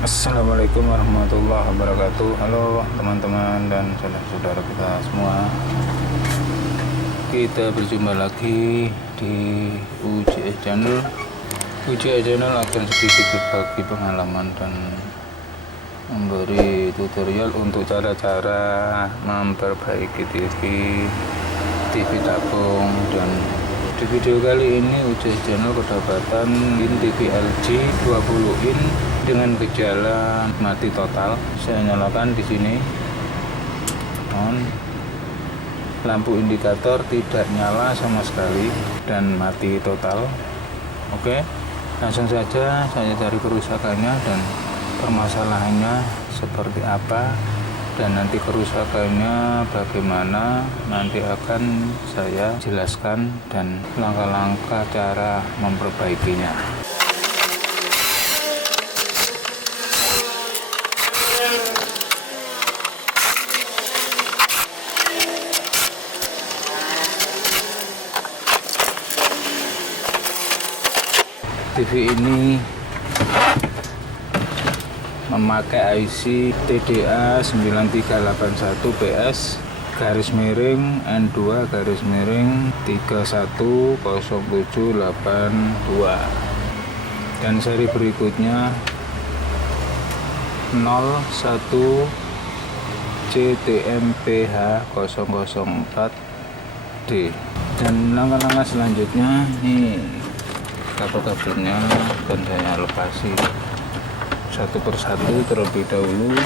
Assalamualaikum warahmatullahi wabarakatuh. Halo teman-teman dan saudara-saudara kita semua. Kita berjumpa lagi di UJS Channel. UJS Channel akan sedikit berbagi pengalaman dan memberi tutorial untuk cara-cara memperbaiki TV tabung. Dan di video kali ini UJS Channel kedapatan TV LG 20 in dengan gejala mati total. Saya nyalakan di sini on, lampu indikator tidak nyala sama sekali dan mati total. Oke, langsung saja saya cari kerusakannya dan permasalahannya seperti apa, dan nanti kerusakannya bagaimana nanti akan saya jelaskan dan langkah-langkah cara memperbaikinya. TV ini memakai IC TDA 9381PS garis miring N2 garis miring 310782, dan seri berikutnya 01 CTMPH 004D. Dan langkah-langkah selanjutnya ini kabel-kabelnya akan saya lepasi satu persatu terlebih dahulu.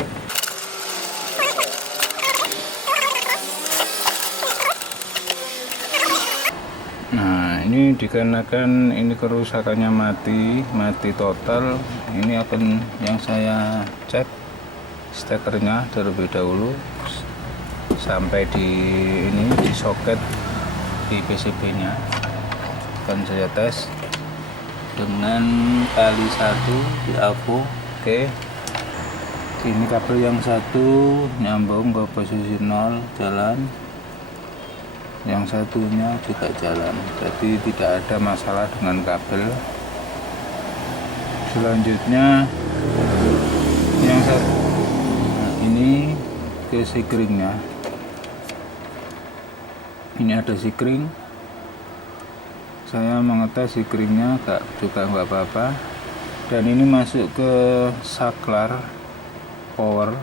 Nah, ini dikarenakan ini kerusakannya mati total, ini akan yang saya cek stekernya terlebih dahulu sampai di soket di PCB nya. Akan saya tes dengan kali 1 di AVO. Oke, ini kabel yang satu nyambung ke posisi 0 jalan, yang satunya juga jalan, jadi tidak ada masalah dengan kabel. Selanjutnya yang satu, nah ini ke sikringnya, ini ada sikring. Saya mengetes sikringnya juga nggak apa-apa, dan ini masuk ke saklar power.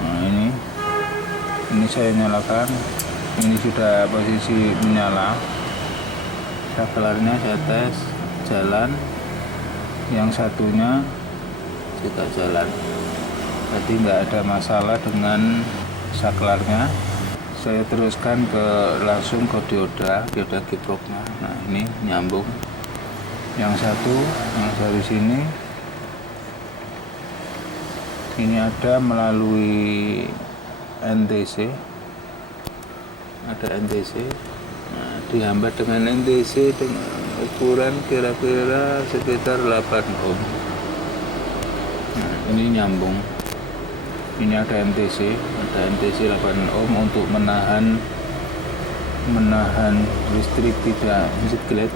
Nah, ini saya nyalakan, ini sudah posisi menyala. Saklarnya saya tes jalan, yang satunya juga jalan, jadi nggak ada masalah dengan saklarnya. Saya teruskan langsung ke dioda kiproknya. Nah, ini nyambung. Yang satu yang dari sini ini ada melalui NTC, ada NTC. Nah, dihambat dengan NTC dengan ukuran kira-kira sekitar 8 ohm. Nah, ini nyambung. Ini ada NTC 8 ohm untuk menahan listrik tidak ziglet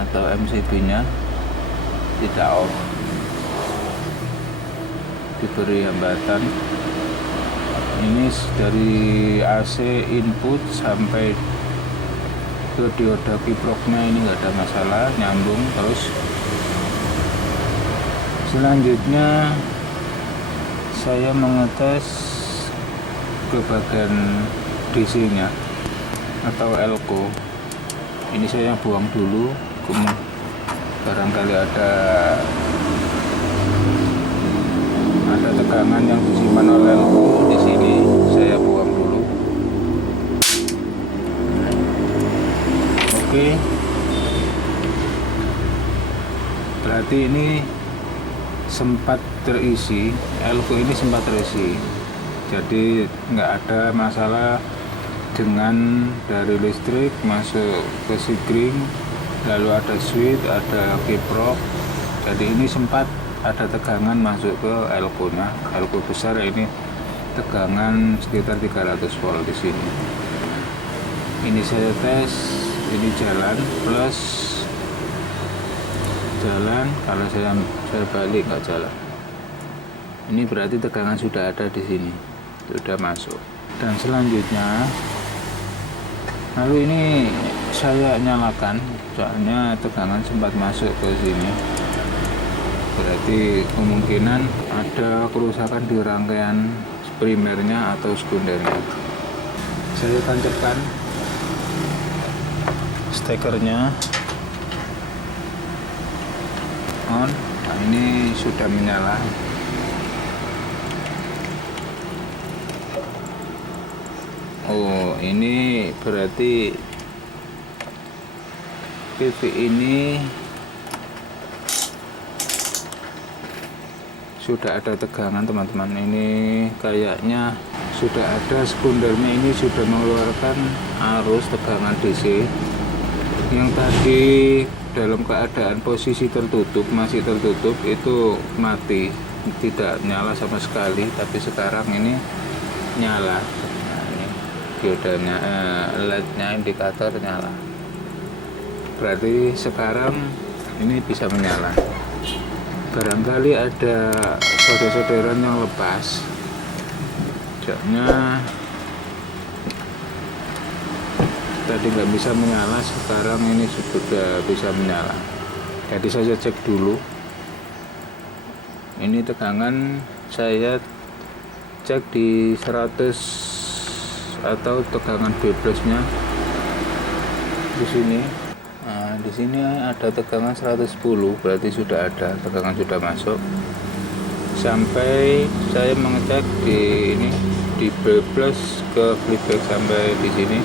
atau MCB nya tidak off, diberi hambatan. Ini dari AC input sampai ke dioda kiproknya, ini nggak ada masalah, nyambung terus. Selanjutnya saya mengetes ke bagian DC nya atau elko. Ini saya buang dulu, barangkali ada tegangan yang disimpan oleh elko di sini, saya buang dulu. Oke, berarti ini sempat terisi, elko ini sempat terisi, jadi nggak ada masalah dengan dari listrik masuk ke sikring, lalu ada switch, ada kiprok, jadi ini sempat ada tegangan masuk ke elko nya. Elko besar ini tegangan sekitar 300 volt di sini. Ini saya tes, ini jalan plus jalan, kalau saya balik nggak jalan. Ini berarti tegangan sudah ada di sini, sudah masuk. Dan selanjutnya, lalu ini saya nyalakan, soalnya tegangan sempat masuk ke sini. Berarti kemungkinan ada kerusakan di rangkaian primernya atau sekundernya. Saya tancapkan stekernya on. Nah, ini sudah menyala. Oh, ini berarti PV ini sudah ada tegangan, teman-teman. Ini kayaknya sudah ada sekundernya, ini sudah mengeluarkan arus tegangan DC. Yang tadi dalam keadaan posisi tertutup, masih tertutup, itu mati, tidak nyala sama sekali. Tapi sekarang ini nyala. Nah, ini diodanya, LED-nya, indikator nyala. Berarti sekarang ini bisa menyala. Barangkali ada solder-solderan yang lepas, jaknya tadi nggak bisa menyala, sekarang ini sudah bisa menyala. Jadi saya cek dulu. Ini tegangan saya cek di 100 atau tegangan B plusnya di sini. Nah, di sini ada tegangan 110, berarti sudah ada tegangan, sudah masuk. Sampai saya mengecek di ini di B plus ke flipback sampai di sini.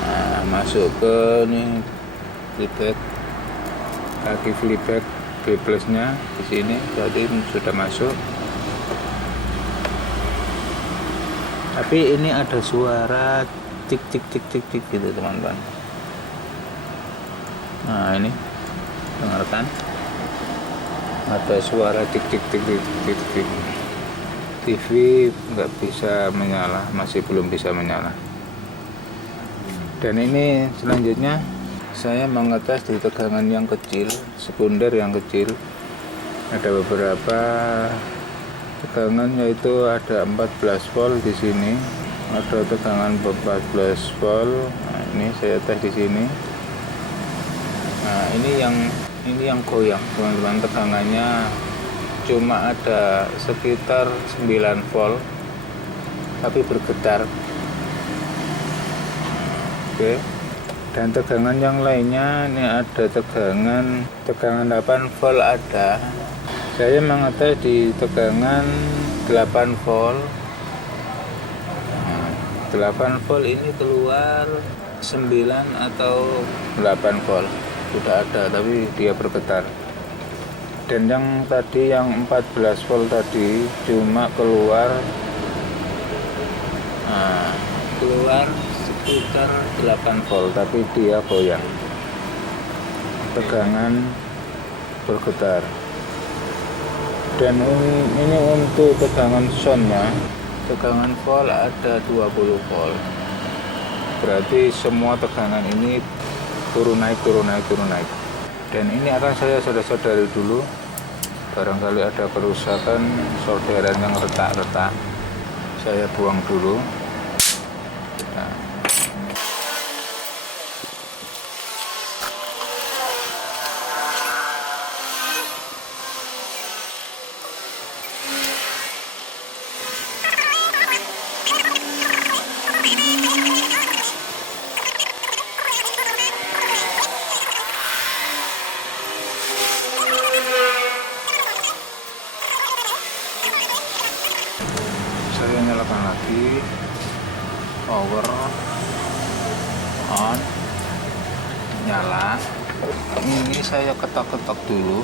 Nah, masuk ke nih flipback, kaki flipback B plusnya di sini, berarti sudah masuk. Tapi ini ada suara cik cik cik cik cik gitu, teman-teman. Nah, ini dengarkan, ada suara cik cik cik cik cik cik. TV nggak bisa menyala, masih belum bisa menyala. Dan ini selanjutnya saya mengetes di tegangan yang kecil, sekunder yang kecil. Ada beberapa tegangan, yaitu ada 14 volt di sini, ada tegangan 14 volt. Nah, ini saya tes di sini. Nah, ini yang goyang, teman-teman. Tegangannya cuma ada sekitar 9 volt, tapi bergetar. Oke. Dan tegangan yang lainnya, ini ada tegangan 8 volt ada. Saya mengetes di tegangan 8 volt. Nah, 8 volt ini keluar 9 atau 8 volt. Sudah ada, tapi dia bergetar. Dan yang tadi, yang 14 volt tadi, cuma keluar sekitar 8 volt, tapi dia goyang, tegangan bergetar. Dan ini untuk tegangan soundnya, tegangan volt ada 20 volt. Berarti semua tegangan ini turun naik. Dan ini akan saya solder-solderi dulu, barangkali ada kerusakan solderan yang retak-retak, saya buang dulu. Nah. Saya nyalakan lagi, power on, nyala. Ini saya ketok-ketok dulu.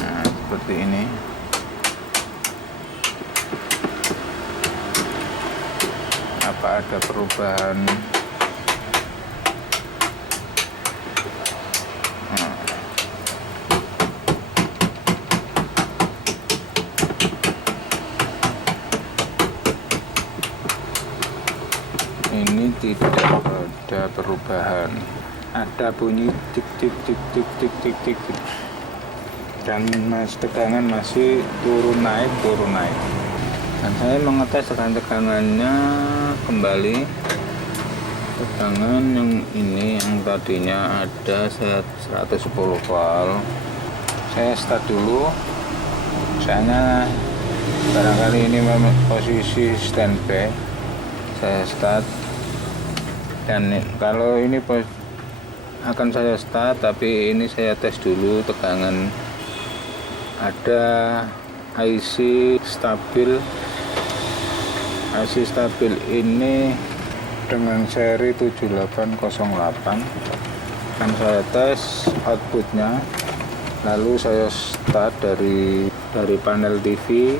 Nah, seperti ini. Apa ada perubahan? Ini tidak ada perubahan. ada bunyi tik tik tik tik tik tik tik, tik. Dan tegangan masih turun naik. Dan saya mengetes tegangannya kembali. Tegangan yang ini yang tadinya ada 110 volt. Saya start dulu. Misalnya barangkali ini memang posisi standby. Saya start. Dan kalau ini akan saya start, tapi ini saya tes dulu tegangan. Ada IC stabil ini dengan seri 7808. Kan saya tes outputnya, lalu saya start dari panel TV.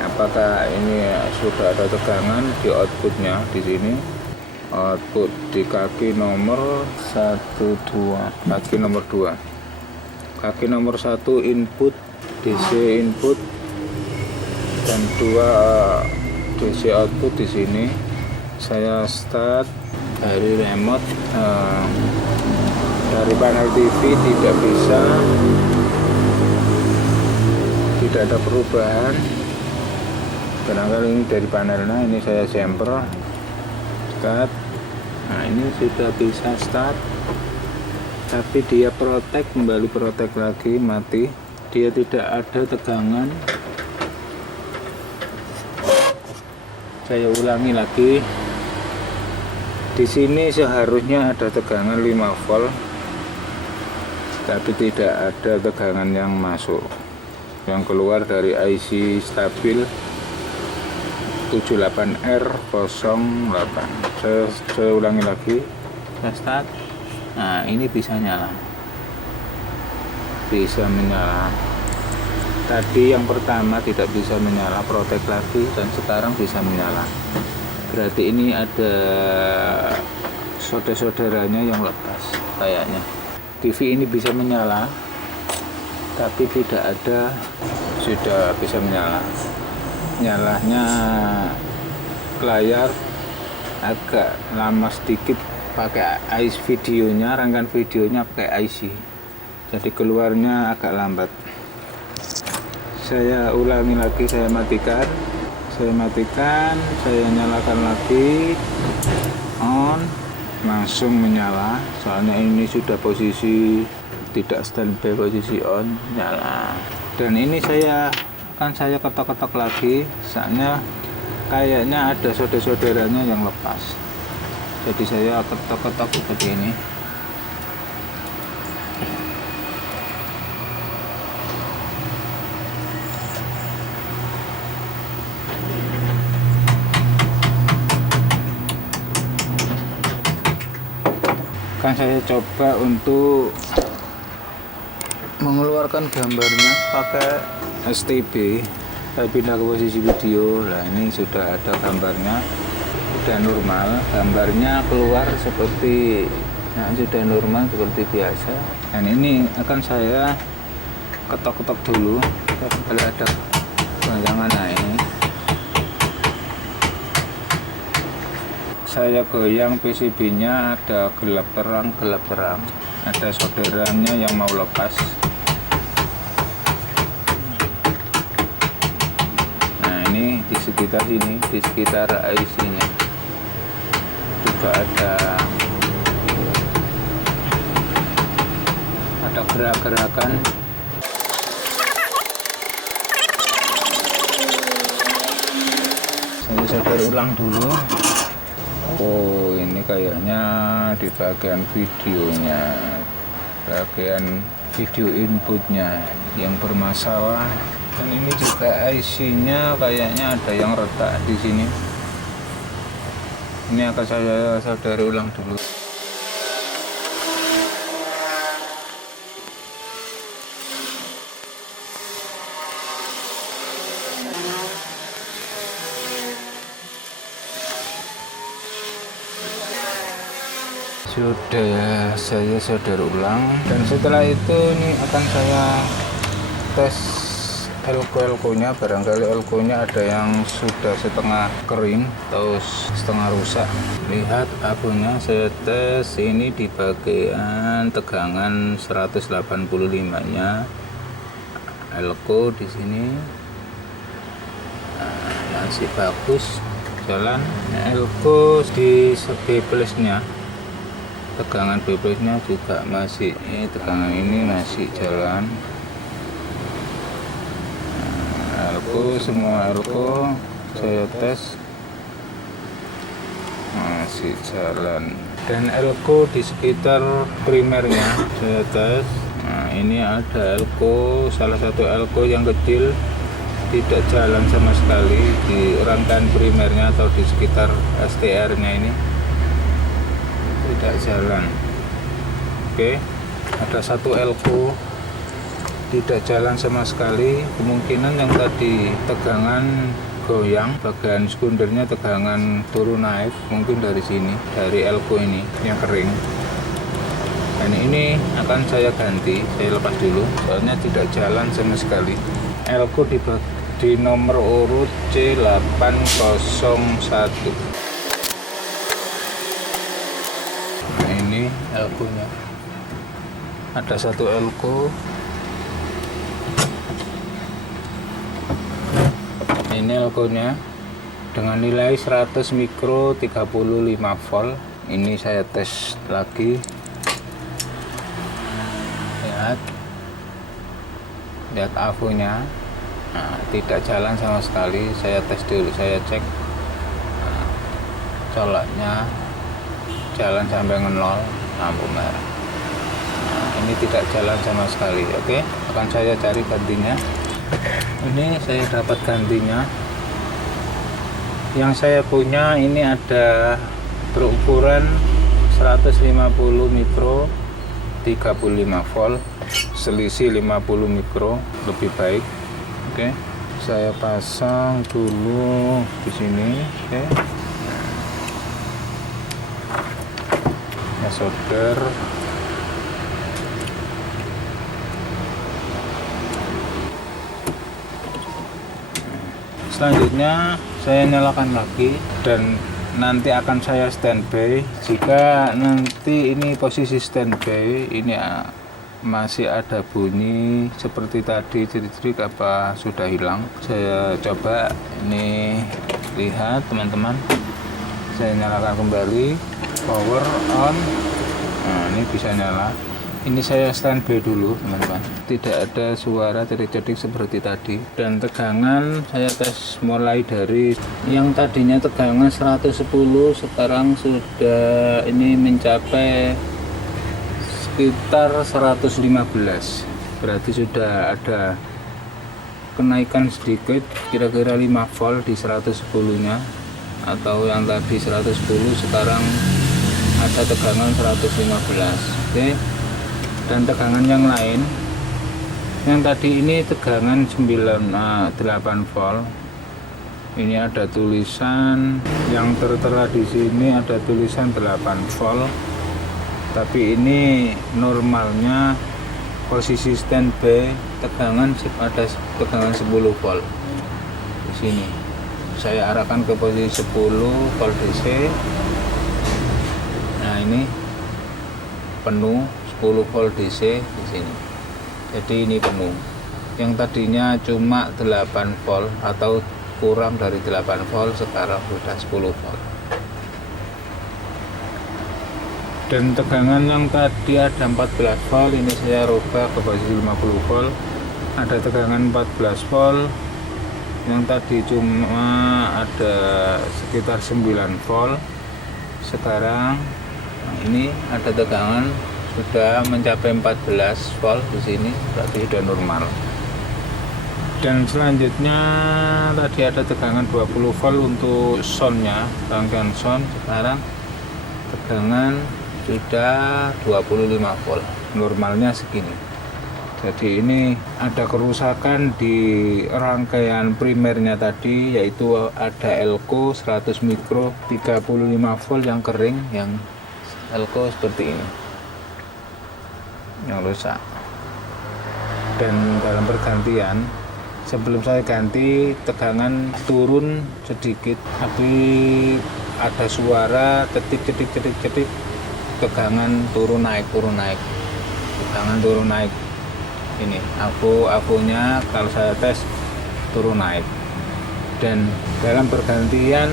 Apakah ini sudah ada tegangan di outputnya? Di sini output di kaki nomor 2, kaki nomor 1 input DC input dan 2 DC output. Di sini saya start dari remote, dari panel TV tidak ada perubahan. Barangkali ini dari panelnya, ini saya jumper start. Nah, ini sudah bisa start, tapi dia kembali protek lagi, mati. Dia tidak ada tegangan. Saya ulangi lagi. Di sini seharusnya ada tegangan 5 volt, tapi tidak ada tegangan yang masuk, yang keluar dari IC stabil 78R08. Saya ulangi lagi. Saya start. Nah, ini bisa menyala. Tadi yang pertama tidak bisa menyala, protek lagi, dan sekarang bisa menyala. Berarti ini ada solder-solderannya yang lepas kayaknya. TV ini bisa menyala, tapi tidak ada. Sudah bisa menyala. Nyalanya layar agak lama sedikit, pakai IC videonya, rangkaian videonya pakai IC, jadi keluarnya agak lambat. Saya ulangi lagi, saya matikan, saya nyalakan lagi, on, langsung menyala. Soalnya ini sudah posisi tidak standby, posisi on, nyala. Dan ini saya ketok-ketok lagi, soalnya kayaknya ada solder-solderannya yang lepas. Jadi saya ketok-ketok seperti ini. Kan saya coba untuk mengeluarkan gambarnya pakai STB. Saya pindah ke posisi video. Nah, ini sudah ada gambarnya, sudah normal, gambarnya keluar seperti, nah, sudah normal seperti biasa. Dan ini akan saya ketok-ketok dulu. Kalau ada goyangan, nah ini saya goyang PCB-nya, ada gelap terang, ada solderannya yang mau lepas. Nah, ini di sekitar sini, di sekitar IC-nya juga ada gerak-gerakan. Saya solder ulang dulu. Oh, ini kayaknya di bagian videonya, bagian video inputnya yang bermasalah. Dan ini juga IC-nya kayaknya ada yang retak di sini. Ini akan saya solder ulang dulu. Sudah saya solder ulang, dan setelah itu ini akan saya tes elko-elkonya, barangkali elkonya ada yang sudah setengah kering atau setengah rusak. Lihat abunya, saya tes ini di bagian tegangan 185 nya elko di sini. Nah, masih bagus jalan. Elko di B+ nya, tegangan B+ nya juga masih, tegangan ini masih jalan. Elko, semua elko saya tes masih jalan. Dan elko di sekitar primernya saya tes. Nah, ini ada elko, salah satu elko yang kecil tidak jalan sama sekali di rangkaian primernya atau di sekitar STR nya ini tidak jalan. Oke, ada satu elko tidak jalan sama sekali. Kemungkinan yang tadi tegangan goyang, bagian sekundernya tegangan turun naik, mungkin dari sini, dari elko ini yang kering. Dan ini akan saya ganti, saya lepas dulu soalnya tidak jalan sama sekali. Elko di nomor urut C801. Nah, ini elkonya, ada satu elko. Ini elkonya dengan nilai 100 mikro 35 volt. Ini saya tes lagi. Lihat avunya. Nah, tidak jalan sama sekali. Saya tes dulu, saya cek. Nah, coloknya jalan sampai nol, lampu merah. Nah, ini tidak jalan sama sekali. Oke, akan saya cari gantinya. Ini saya dapat gantinya. Yang saya punya ini ada berukuran 150 mikro 35 volt, selisih 50 mikro, lebih baik. Oke, saya pasang dulu di sini. Oke, saya solder. Selanjutnya saya nyalakan lagi dan nanti akan saya standby. Jika nanti ini posisi standby, ini masih ada bunyi seperti tadi, cerit-cerit apa sudah hilang. Saya coba ini, lihat teman-teman, saya nyalakan kembali, power on. Nah, ini bisa nyala. Ini saya standby dulu teman-teman, tidak ada suara cerit-cerit seperti tadi. Dan tegangan saya tes mulai dari yang tadinya tegangan 110, sekarang sudah ini mencapai sekitar 115. Berarti sudah ada kenaikan sedikit, kira-kira 5 volt di 110 nya, atau yang tadi 110 sekarang ada tegangan 115. Oke. Dan tegangan yang lain, yang tadi ini tegangan 8 volt. Ini ada tulisan yang tertera di sini, ada tulisan 8 volt. Tapi ini normalnya posisi standby tegangan ada tegangan 10 volt. Di sini saya arahkan ke posisi 10 volt DC. Nah, ini penuh 10 volt DC di sini. Jadi ini penuh. Yang tadinya cuma 8 volt atau kurang dari 8 volt, sekarang sudah 10 volt. Dan tegangan yang tadi ada 14 volt, ini saya rubah ke posisi 50 volt. Ada tegangan 14 volt. Yang tadi cuma ada sekitar 9 volt. Sekarang ini ada tegangan sudah mencapai 14 volt di sini, berarti sudah normal. Dan selanjutnya tadi ada tegangan 20 volt untuk soundnya, rangkaian sound. Sekarang tegangan sudah 25 volt, normalnya segini. Jadi ini ada kerusakan di rangkaian primernya tadi, yaitu ada elko 100 mikro 35 volt yang kering, yang elko seperti ini yang rusak. Dan dalam pergantian sebelum saya ganti tegangan turun sedikit, tapi ada suara cetik cetik cetik cetik, tegangan turun naik, tegangan turun naik. Ini akunya kalau saya tes turun naik. Dan dalam pergantian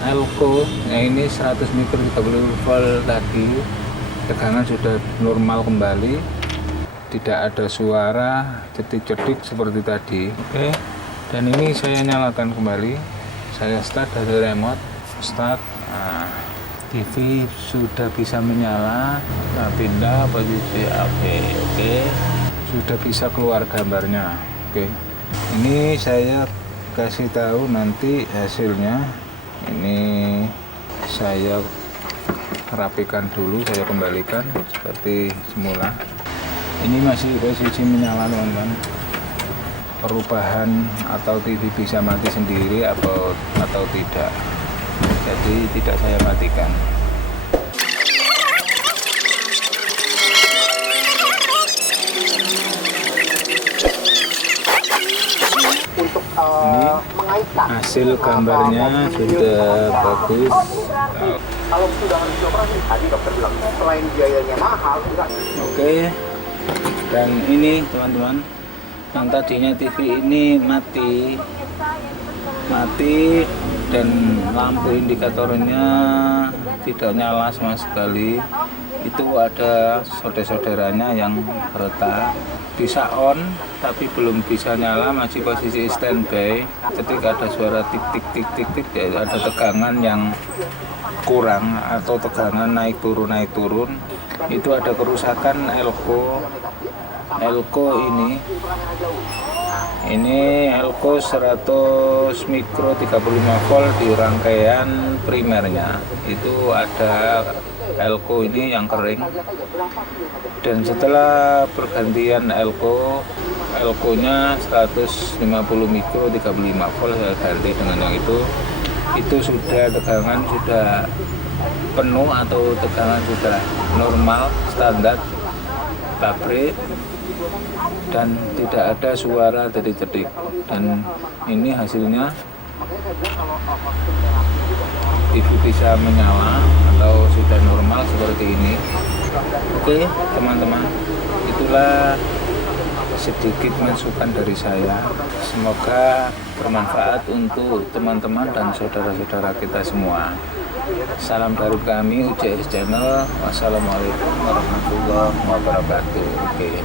elko ini 100 mikro 30 volt tadi, tegangan sudah normal kembali, tidak ada suara cetik-cetik seperti tadi. Oke, dan ini saya nyalakan kembali, saya start dari remote start. TV sudah bisa menyala, nah, pindah posisi AP. Oke, sudah bisa keluar gambarnya. Oke, ini saya kasih tahu nanti hasilnya. Ini saya rapikan dulu, saya kembalikan seperti semula. Ini masih posisi menyala teman-teman. Perubahan atau TV bisa mati sendiri atau tidak, jadi tidak saya matikan. Ini hasil gambarnya sudah bagus. Kalau sudah habis operasi, tadi dokter bilang selain biayanya mahal, Oke, dan ini teman-teman, yang tadinya TV ini mati dan lampu indikatornya tidak nyala sama sekali. Itu ada saudara-saudaranya yang retak, bisa on tapi belum bisa nyala, masih posisi standby. Ketika ada suara tik tik tik tik tik, ya ada tegangan yang kurang atau tegangan naik turun. Itu ada kerusakan elko ini elko 100 mikro 35 volt di rangkaian primernya. Itu ada elko ini yang kering, dan setelah pergantian elko-nya 150 mikro 35 volt saya ganti dengan yang itu sudah tegangan sudah penuh atau tegangan sudah normal standar pabrik, dan tidak ada suara cetik-cetik. Dan ini hasilnya, TV bisa menyala atau sudah normal seperti ini. Oke teman-teman, itulah sedikit masukan dari saya. Semoga bermanfaat untuk teman-teman dan saudara-saudara kita semua. Salam dari kami UJS Channel. Wassalamualaikum warahmatullahi wabarakatuh. Oke.